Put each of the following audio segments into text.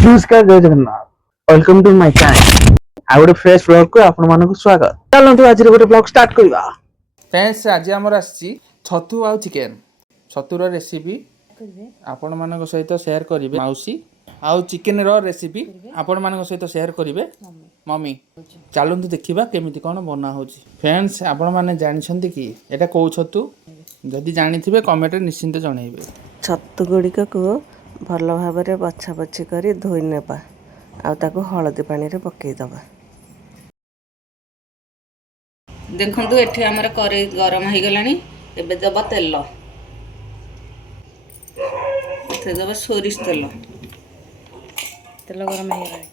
नमस्कार जय Jagannath welcome to my channel आ गोटे फ्रेश ब्लॉग को आपण मानक स्वागत। चलନ୍ତୁ आज गोटे ब्लॉग स्टार्ट करबा। फ्रेंड्स आज आमर आसी छतु आउ चिकेन छतुर रेसिपी आपण मानक सहित शेयर करिवे माउसी आउ चिकेन रो रेसिपी आपण मानक सहित शेयर करिवे मम्मी। चलନ୍ତୁ देखिबा केमिति कोन बना होची। फ्रेंड्स आपण माने जानिछंती कि एटा को छतु जदि जानिथिबे कमेंट रे निश्चिंत जणाइबे। छतु गुड़िक को भल भाव बछा बछि कर धोई नेबा आ ताको हलदी पानी रे पकई दबा। देखंतु एठी हमर करेई गरम हो गलानी। एबे दबा तेल एथे दबा सोरिष तेल गरम हो गलानी।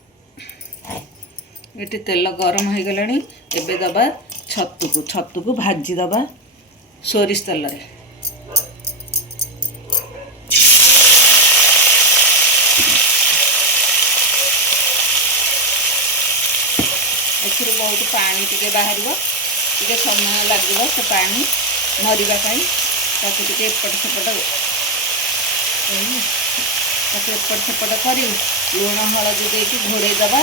एठी तेल गरम हो गलानी। एबे दबा छतु को भाजी दबा सोरिष तेल रे। एथिरे बहुत पानी टिके बाहर टे समय लगे से पानी मरवाई एपट सेपट कर लुण हलदी देकी घोड़े दबा।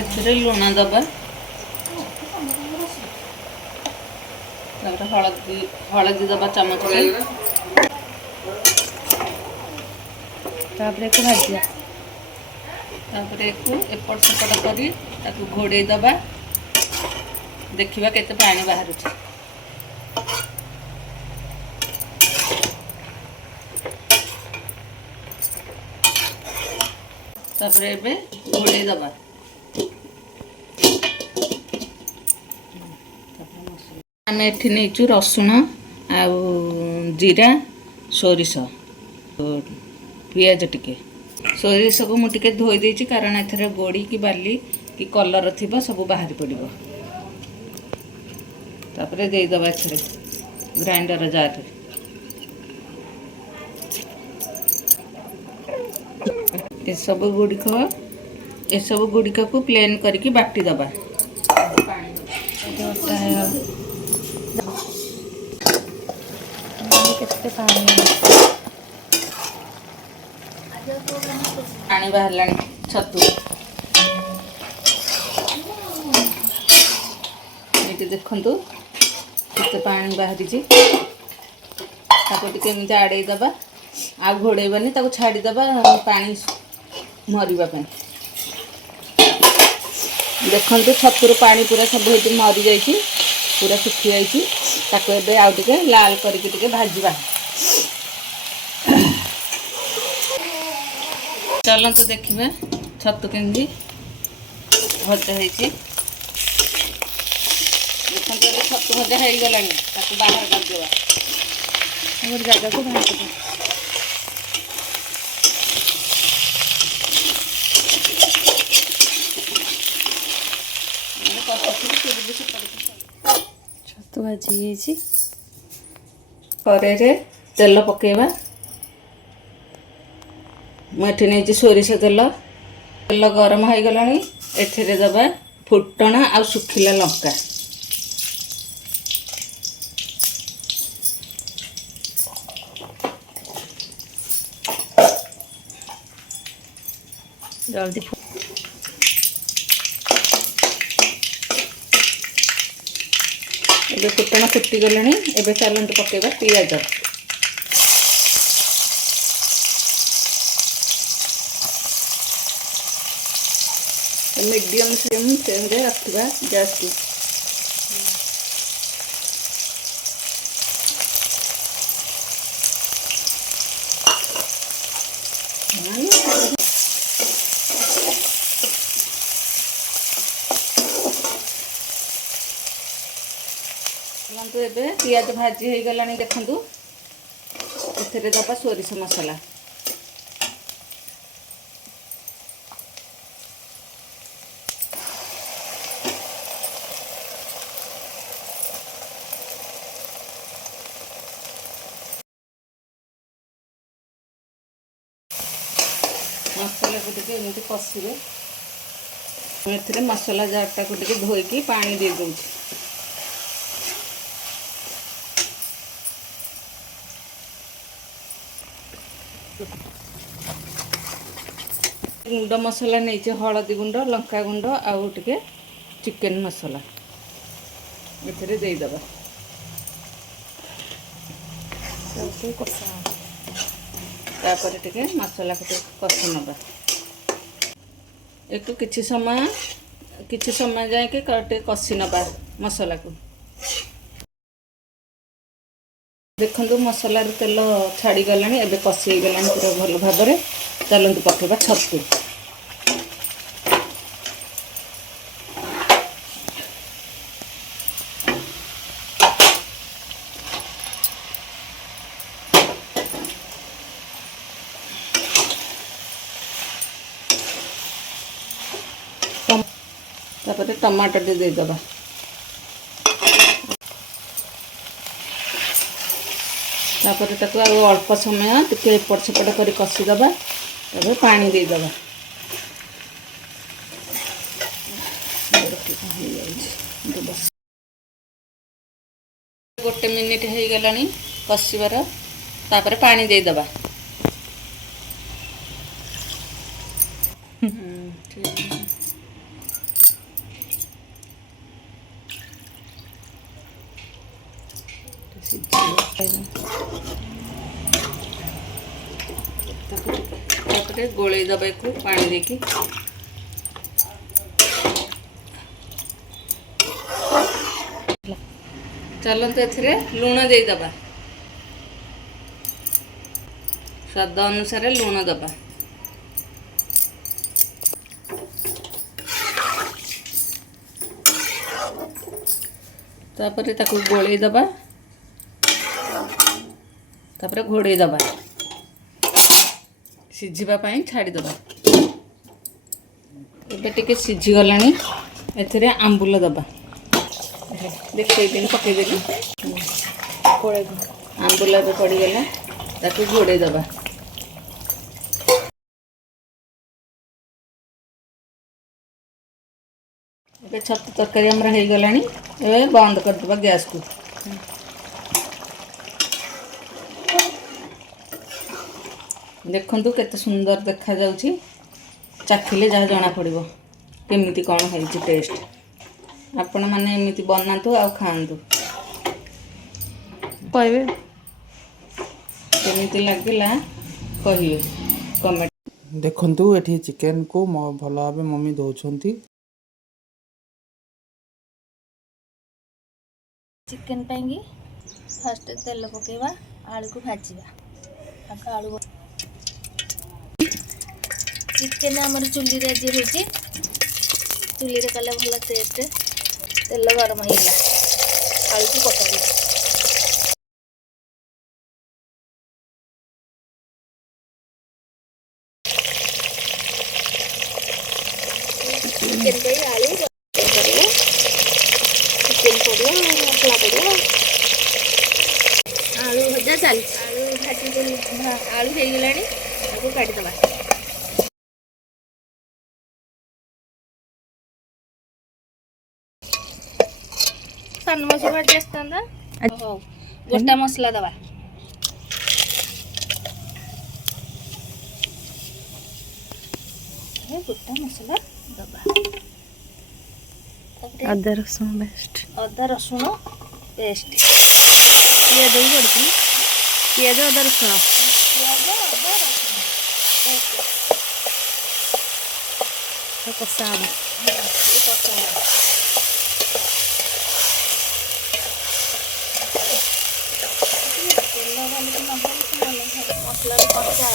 एथिरे लुण दबा हलदी दबा चमच भाजिया एपट सेपट कर घोड़े दबा। देखिबा केते पानी बाहर छै। तापर एबे घोड़े दबा। आमे एठी नेचु रसुण आ जीरा सोरिष पियाज टिके सोरिष को मुझे धोई देछि कारण एथरे गोड़ी की बाली की कलर थिबा सब बाहर पड़िबो। तापरे दे दबा एथरे ग्राइंडर जार रे। ए सब गुड़िक को प्लेन करके बाटी दबा। पानी बाहर छतु ये देखंतु केते पानी बाहरी टी आड़े दबा आ घोड़ेबानी छाड़ी दबा पानी मरिबा पे। देखंतु छतुर पानी पूरा सब मरी जाइए पूरा सुखी जाइए। ताको एबे आउ टिके लाल करके टिके भाजिबा। चलते देखिए छतु केमती भजा होती। देखते छतु भजा हो गला बाहर करदेवा गोटे जगह को बाहर कर। छतु भाजी कड़े तेल पकेवा। मुझे नहीं सोरिष तेल गरम हो गला। एथिरे दबा फुटण आ सुखिला लंका जल्दी फुटण फुटी गले। एबे चलते पकेवा पियाज। मीडियम फ्लेम रे रखा गैस को। एबे पियाज भाजी हो गला। देखंतु एथिरे दबा सोरिष मसला मसला को टिके एमती कषिबे। एथिरे मसला जारटा को टिके धोईकी पानी दे दूँ। गुंड मसला नहीं हलदी गुंड लंका गुंड आउ टिके चिकेन मसला एथिरे देई दबा तापर टिके मसला को कषि नबा एक किछि समय जाए के कषि नबा मसला को देखो मसला तेल छाड़ी गला एबे कषि गला पूरा भल भाव में चलतु पकेबा छतु तापर टमाटर दे देदबा तापर ताको अल्प समय टिके एपट सेपट कर कषिदबा तापर पानी देदबा गोटे मिनिट हो गलानी कषिबार तापर पानी देदबा गोले दबा को पानी देकी चलते एथिरे लुण दे दबा स्वाद अनुसार लुण दबा तापर ताको गोले दबा तापर घोड़े दबा सिझिबा पई छाड़ी दबा एबे टिके सिझी गलानी एथिरे आंबुल दबा देखते दिन पकई देली आंबुल एबे पड़ी गला ताको घोड़े दबा एबे छतु तरकारी हमरा हे गलानी एबे बंद कर दबा गैस को देखंतु केते सुंदर देखा जाउची चाखिले जहाँ जना पड़िबो केमिति कौन है टेस्ट आपण माने एमिति बनातु आ खांतु कहबे केमिति लागिला कहिए कमेंट देखंतु एठी चिकेन को भल भाबे मम्मी दउछंती चिकेन पाएंगी फास्ट तेल पकेवा आलू को भाजिबा आलू चिकेन आमर चुली रे जे होची चुली रे कले भल टेस्ट तेल गरम होइला आलू को पकाबी चिकेन पे आलू पड़िया चिकेन पड़िया मसला पड़िया आलू भजा चली आलू भाजी आलू हो गलानी आपको काटिदबा सन मसला भाजी आसता हो गोटा मसला दबा गोटा मसला दबा अदा रसुण पेस्ट अदा रसुण पेस्ट पियाज भी पड़ती पियाज अदा रसुण कषा हम मसला कषा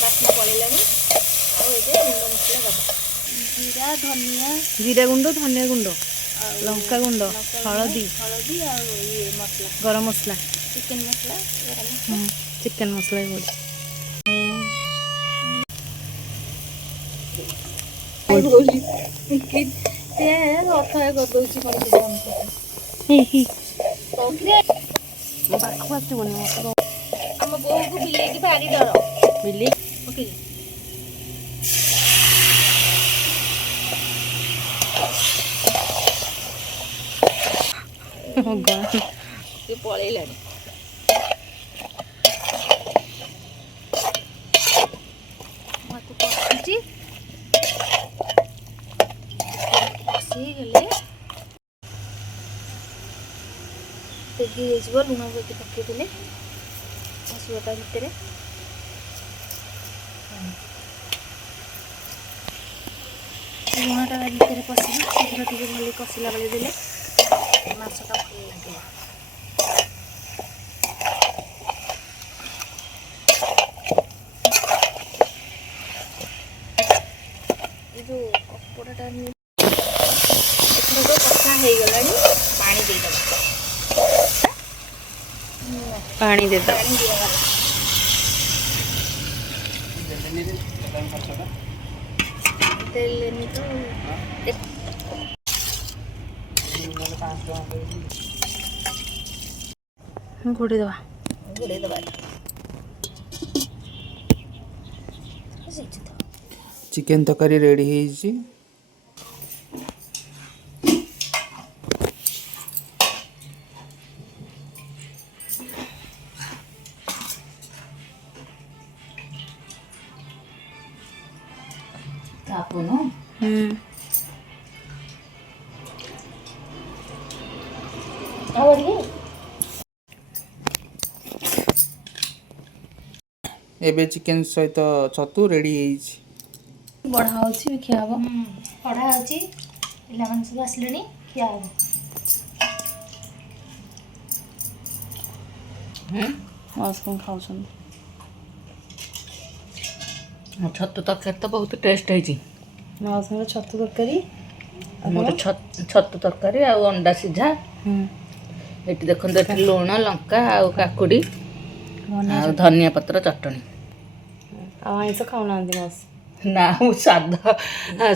बास्ना पड़ेगा गुंड मसला दबा जीरा धनिया जीरा गुंड धनिया गुंड लंका गुंड हळदी हळदी और ये मसला गरम मसला चिकेन मसला गरम मसला चिकेन मसला भी ଆମ ବୋଉକୁ ବିଲେଇକି ଭାରି ଡର बिल्ली ଓକେ ସେ ପଳେଇଲାଣି ମତେ ପଶୁଛି ହେଇଗଲେ ତେଗି ହେଇଯିବ। ଲୁଣ ପକେଇଦେଲେ ଆସିବ ତା ଭିତରେ। ଲୁଣଟା ଭିତରେ ପଶିବ, ଶୀଘ୍ର ଟିକେ ଭଲ କଷିଲା ବେଳେ ଦେଲେ ମାଂସଟା ଭଲ ଲାଗିବ। ଏ ଯେଉଁ କପଡ଼ାଟା ଏଥରକ କଷା ହେଇଗଲାଣି, ପାଣି ଦେଇଦେବା। ପାଣି ଦେଇଦେବା। ପାଣି ଦିଆଗଲା। ଦେଲେନି ତ ଘୋଡ଼େଇ ଦେବା। ଚିକେନ୍ ତରକାରୀ ରେଡ଼ି ହେଇଛି। ଆପଣ ଏବେ ଚିକେନ୍ ସହିତ ଛତୁ ରେଡ଼ି ହେଇଛି। ବଢ଼ା ହେଉଛି, ଖିଆ ହବ। ବଢ଼ା ହେଉଛି, ପିଲାମାନେ ସବୁ ଆସିଲେଣି, ଖିଆ ହବ। ମାଉସୀ କ'ଣ ଖାଉଛନ୍ତି? ଛତୁ ତରକାରୀ ତ ବହୁତ ଟେଷ୍ଟ ହେଇଛି। ମାଉସୀଙ୍କର ଛତୁ ତରକାରୀ, ମୋର ଛତୁ ତରକାରୀ ଆଉ ଅଣ୍ଡା ସିଝା। ଏଠି ଦେଖନ୍ତୁ, ଏଠି ଲୁଣ, ଲଙ୍କା ଆଉ କାକୁଡ଼ି ଆଉ ଧନିଆ ପତ୍ର ଚଟଣି। ଆଉ ଆଇଁଷ ଖାଉନାହାନ୍ତି ମାଉସୀ? ନା, ମୁଁ ସାଧା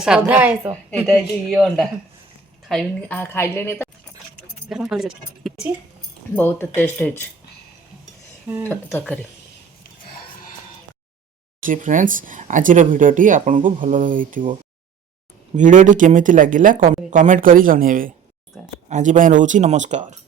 ସାଧା ଆଇଁଷ। ଏଇଟା ହେଇଛି ଇଏ ଅଣ୍ଡା ଖାଇବିନି, ଖାଇଲେଣି ତ। ବହୁତ ଟେଷ୍ଟ ହେଇଛି ଛତୁ ତରକାରୀ। ଫ୍ରେଣ୍ଡସ୍, ଆଜିର ଭିଡ଼ିଓଟି ଆପଣଙ୍କୁ ଭଲ ହୋଇଥିବ। ଭିଡ଼ିଓଟି କେମିତି ଲାଗିଲା କମେଣ୍ଟ କରି ଜଣାଇବେ। ଆଜି ପାଇଁ ରହୁଛି, ନମସ୍କାର।